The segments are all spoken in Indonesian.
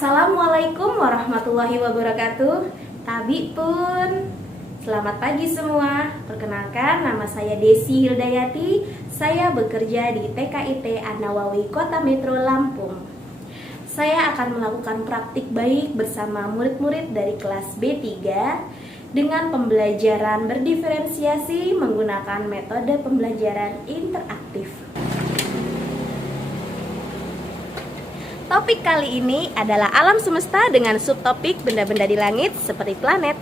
Assalamualaikum warahmatullahi wabarakatuh. Tabi pun. Selamat pagi semua. Perkenalkan, nama saya Desi Hildayati. Saya bekerja di TKIT An-Nawawi Kota Metro Lampung. Saya akan melakukan praktik baik bersama murid-murid dari kelas B3 dengan pembelajaran berdiferensiasi menggunakan metode pembelajaran interaktif. Topik kali ini adalah alam semesta dengan subtopik benda-benda di langit seperti planet.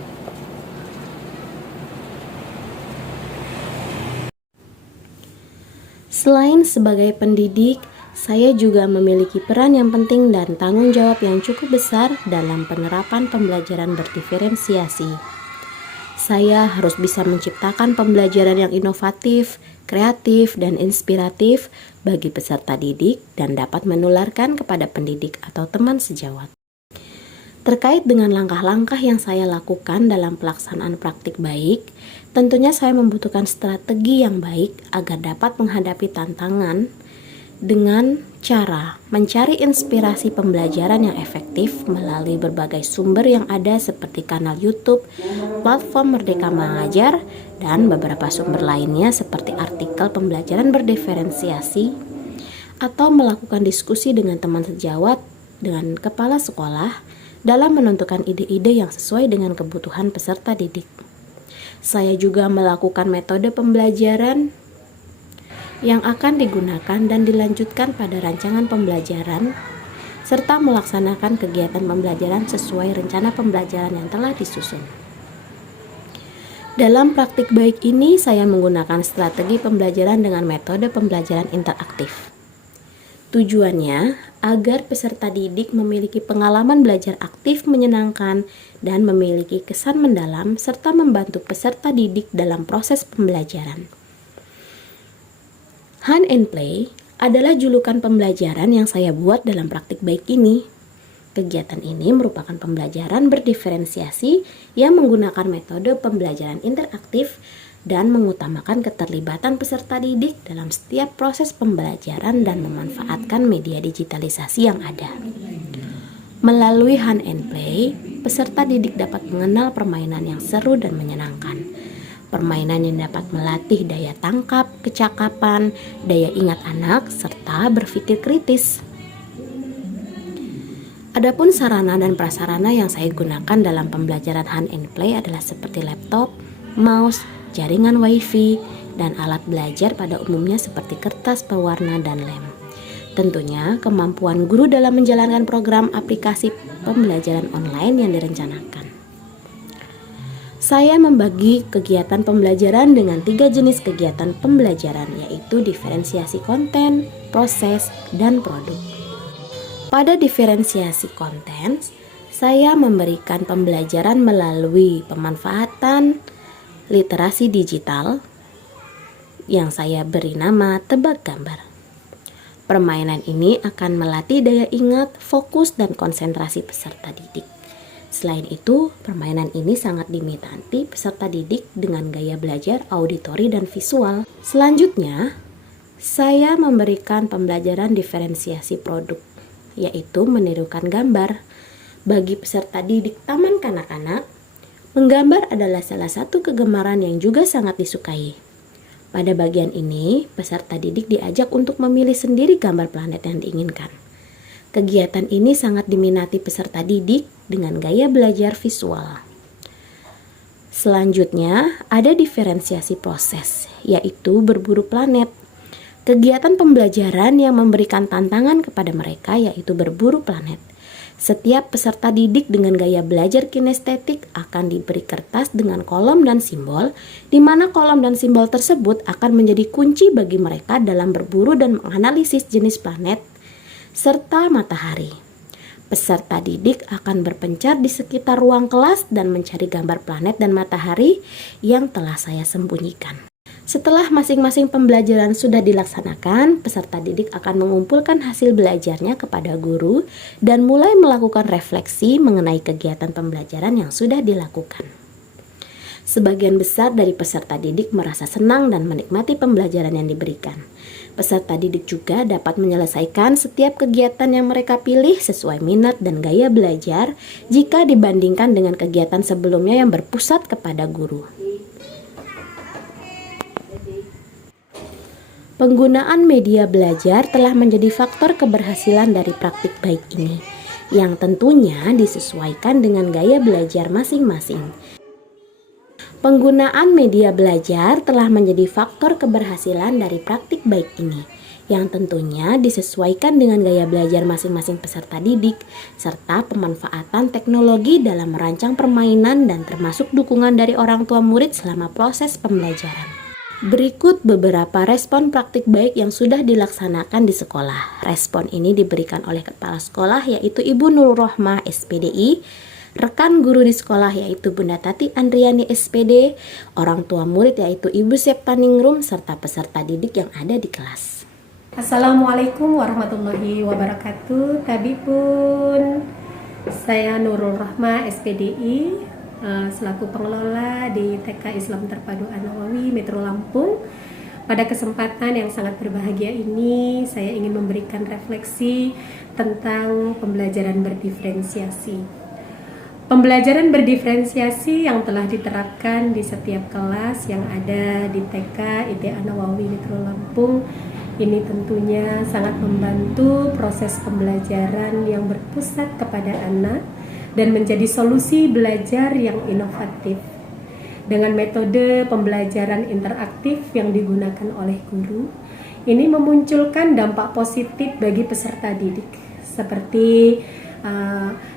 Selain sebagai pendidik, saya juga memiliki peran yang penting dan tanggung jawab yang cukup besar dalam penerapan pembelajaran berdiferensiasi. Saya harus bisa menciptakan pembelajaran yang inovatif, kreatif, dan inspiratif bagi peserta didik dan dapat menularkan kepada pendidik atau teman sejawat. Terkait dengan langkah-langkah yang saya lakukan dalam pelaksanaan praktik baik, tentunya saya membutuhkan strategi yang baik agar dapat menghadapi tantangan dengan cara mencari inspirasi pembelajaran yang efektif melalui berbagai sumber yang ada seperti kanal YouTube, platform Merdeka Mengajar, dan beberapa sumber lainnya seperti artikel pembelajaran berdiferensiasi, atau melakukan diskusi dengan teman sejawat dengan kepala sekolah dalam menentukan ide-ide yang sesuai dengan kebutuhan peserta didik. Saya juga melakukan metode pembelajaran yang akan digunakan dan dilanjutkan pada rancangan pembelajaran, serta melaksanakan kegiatan pembelajaran sesuai rencana pembelajaran yang telah disusun. Dalam praktik baik ini, saya menggunakan strategi pembelajaran dengan metode pembelajaran interaktif. Tujuannya agar peserta didik memiliki pengalaman belajar aktif menyenangkan dan memiliki kesan mendalam serta membantu peserta didik dalam proses pembelajaran. Hand and Play adalah julukan pembelajaran yang saya buat dalam praktik baik ini. Kegiatan ini merupakan pembelajaran berdiferensiasi yang menggunakan metode pembelajaran interaktif dan mengutamakan keterlibatan peserta didik dalam setiap proses pembelajaran dan memanfaatkan media digitalisasi yang ada. Melalui Hand and Play, peserta didik dapat mengenal permainan yang seru dan menyenangkan. Permainan yang dapat melatih daya tangkap, kecakapan, daya ingat anak, serta berpikir kritis. Adapun sarana dan prasarana yang saya gunakan dalam pembelajaran Hand and Play adalah seperti laptop, mouse, jaringan wifi, dan alat belajar pada umumnya seperti kertas pewarna dan lem. Tentunya kemampuan guru dalam menjalankan program aplikasi pembelajaran online yang direncanakan. Saya membagi kegiatan pembelajaran dengan 3 jenis kegiatan pembelajaran, yaitu diferensiasi konten, proses, dan produk. Pada diferensiasi konten, saya memberikan pembelajaran melalui pemanfaatan literasi digital yang saya beri nama tebak gambar. Permainan ini akan melatih daya ingat, fokus, dan konsentrasi peserta didik. Selain itu, permainan ini sangat diminati peserta didik dengan gaya belajar auditori dan visual. Selanjutnya, saya memberikan pembelajaran diferensiasi produk, yaitu menirukan gambar. Bagi peserta didik taman kanak-kanak, menggambar adalah salah satu kegemaran yang juga sangat disukai. Pada bagian ini, peserta didik diajak untuk memilih sendiri gambar planet yang diinginkan. Kegiatan ini sangat diminati peserta didik dengan gaya belajar visual. Selanjutnya, ada diferensiasi proses, yaitu berburu planet. Kegiatan pembelajaran yang memberikan tantangan kepada mereka yaitu berburu planet. Setiap peserta didik dengan gaya belajar kinestetik akan diberi kertas dengan kolom dan simbol, di mana kolom dan simbol tersebut akan menjadi kunci bagi mereka dalam berburu dan menganalisis jenis planet serta matahari. Peserta didik akan berpencar di sekitar ruang kelas dan mencari gambar planet dan matahari yang telah saya sembunyikan. Setelah masing-masing pembelajaran sudah dilaksanakan, peserta didik akan mengumpulkan hasil belajarnya kepada guru dan mulai melakukan refleksi mengenai kegiatan pembelajaran yang sudah dilakukan. Sebagian besar dari peserta didik merasa senang dan menikmati pembelajaran yang diberikan. Peserta didik juga dapat menyelesaikan setiap kegiatan yang mereka pilih sesuai minat dan gaya belajar jika dibandingkan dengan kegiatan sebelumnya yang berpusat kepada guru. Penggunaan media belajar telah menjadi faktor keberhasilan dari praktik baik ini, yang tentunya disesuaikan dengan gaya belajar masing-masing. Penggunaan media belajar telah menjadi faktor keberhasilan dari praktik baik ini, yang tentunya disesuaikan dengan gaya belajar masing-masing peserta didik, serta pemanfaatan teknologi dalam merancang permainan dan termasuk dukungan dari orang tua murid selama proses pembelajaran. Berikut beberapa respon praktik baik yang sudah dilaksanakan di sekolah. Respon ini diberikan oleh Kepala Sekolah yaitu Ibu Nurul Rohmah SPDI, rekan guru di sekolah yaitu Bunda Tati Andriani SPD, orang tua murid yaitu Ibu Septaningrum, serta peserta didik yang ada di kelas. Assalamualaikum warahmatullahi wabarakatuh. Tabipun, saya Nurul Rohmah SPDI, selaku pengelola di TK Islam Terpadu An-Nawawi Metro Lampung. Pada kesempatan yang sangat berbahagia ini, saya ingin memberikan refleksi tentang pembelajaran berdiferensiasi. Pembelajaran berdiferensiasi yang telah diterapkan di setiap kelas yang ada di TK IT An-Nawawi Metro Lampung ini tentunya sangat membantu proses pembelajaran yang berpusat kepada anak dan menjadi solusi belajar yang inovatif. Dengan metode pembelajaran interaktif yang digunakan oleh guru, ini memunculkan dampak positif bagi peserta didik, seperti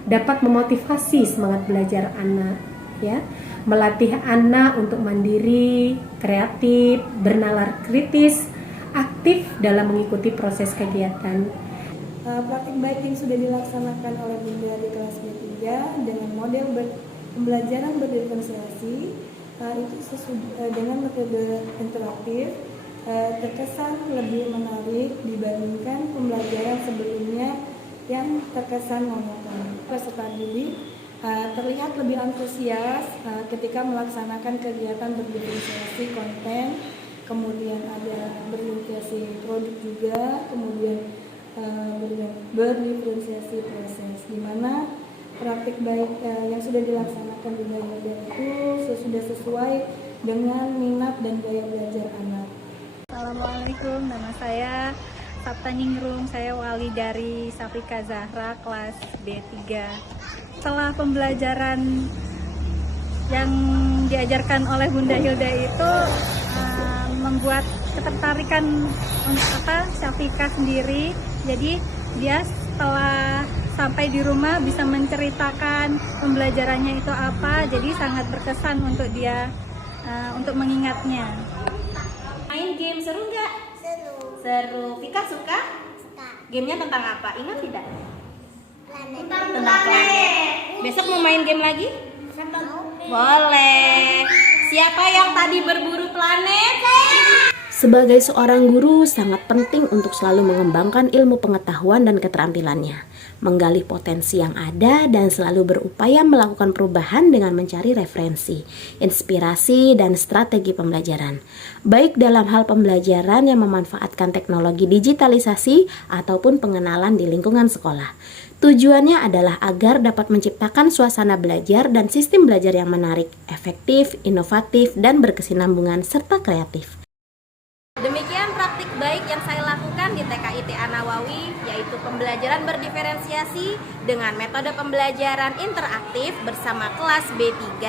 dapat memotivasi semangat belajar anak, ya, melatih anak untuk mandiri, kreatif, bernalar kritis, aktif dalam mengikuti proses kegiatan. Praktik baik yang sudah dilaksanakan oleh Bunda di kelas B3 dengan model pembelajaran berdiferensiasi itu dengan metode interaktif terkesan lebih menarik dibandingkan pembelajaran sebelumnya yang terkesan monoton. Peserta didik terlihat lebih antusias ketika melaksanakan kegiatan berdiferensiasi konten, kemudian ada berdiferensiasi produk juga, kemudian berdiferensiasi proses, di mana praktik baik yang sudah dilaksanakan di belajar itu sudah sesuai dengan minat dan gaya belajar anak. Assalamualaikum, nama saya Septaningrum, saya wali dari Safrika Zahra kelas B3. Setelah pembelajaran yang diajarkan oleh Bunda Hilda itu membuat ketertarikan untuk Safrika sendiri. Jadi dia setelah sampai di rumah bisa menceritakan pembelajarannya itu apa. Jadi sangat berkesan untuk dia untuk mengingatnya. Main game seru nggak? Seru. Vika suka? Suka. Gamenya tentang apa? Ingat tidak? Tentang planet. Besok mau main game lagi? Boleh. Siapa yang tadi berburu planet? Sebagai seorang guru, sangat penting untuk selalu mengembangkan ilmu pengetahuan dan keterampilannya, menggali potensi yang ada, dan selalu berupaya melakukan perubahan dengan mencari referensi, inspirasi, dan strategi pembelajaran, baik dalam hal pembelajaran yang memanfaatkan teknologi digitalisasi ataupun pengenalan di lingkungan sekolah. Tujuannya adalah agar dapat menciptakan suasana belajar dan sistem belajar yang menarik, efektif, inovatif, dan berkesinambungan serta kreatif. Demikian praktik baik yang saya lakukan di TK IT An-Nawawi, yaitu pembelajaran berdiferensiasi dengan metode pembelajaran interaktif bersama kelas B3.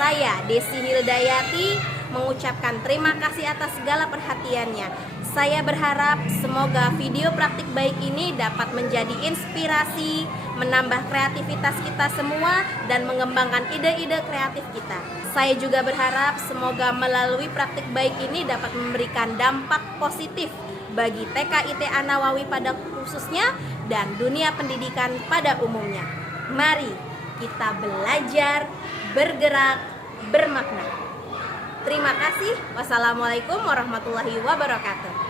Saya Desi Hildayati mengucapkan terima kasih atas segala perhatiannya. Saya berharap semoga video praktik baik ini dapat menjadi inspirasi, menambah kreativitas kita semua, dan mengembangkan ide-ide kreatif kita. Saya juga berharap semoga melalui praktik baik ini dapat memberikan dampak positif bagi TK IT An-Nawawi pada khususnya dan dunia pendidikan pada umumnya. Mari kita belajar, bergerak, bermakna. Terima kasih. Wassalamualaikum warahmatullahi wabarakatuh.